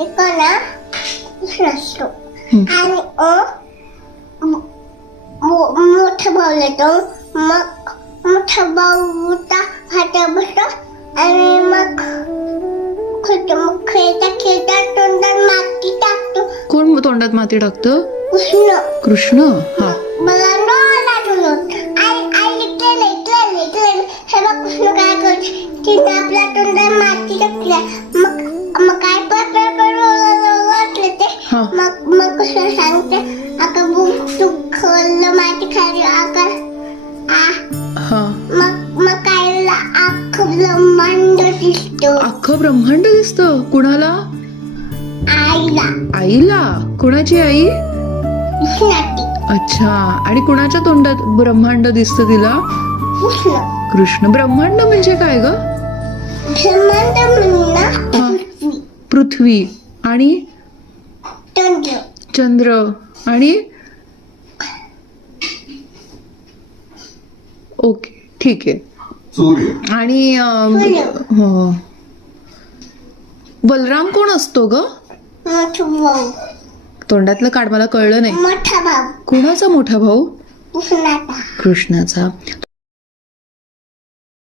ना कृष्ण असतो आणि मोठा भाऊ येतो. मग मोठा भाऊचा हातात बसतो आणि मग खेळता खेळता तोंडात माती टाकतो. कोण तोंडात माती टाकतं? कृष्ण. कृष्ण. हा. मला हे बघ कृष्ण काय करतो. तिने आपल्या तोंडात माती टाकल्या. मग काय वाटलं ते. हा. मग कृष्ण सांगते अगं तू खाल्लं माती खाली आका. हा. मग काय अख्खं ब्रह्मांड दिसतं. अख्खं ब्रह्मांड दिसतं कुणाला? आईला. आईला. कुणाची आई? कृष्णाची. अच्छा. आणि कुणाच्या तोंडात ब्रह्मांड दिसतं तिला? कृष्ण. कृष्ण. ब्रह्मांड म्हणजे काय ग? ब्रह्मांड म्हणणं पृथ्वी आणि चंद्र. चंद्र आणि ओके ठीक आहे. सूर्य. आणि हो. बलराम कोण असतो ग? मोठा भाऊ. तोंडातलं काढ, मला कळलं नाही. मोठा भाऊ. कोणाचा मोठा भाऊ? कृष्णाचा. कृष्णाचा.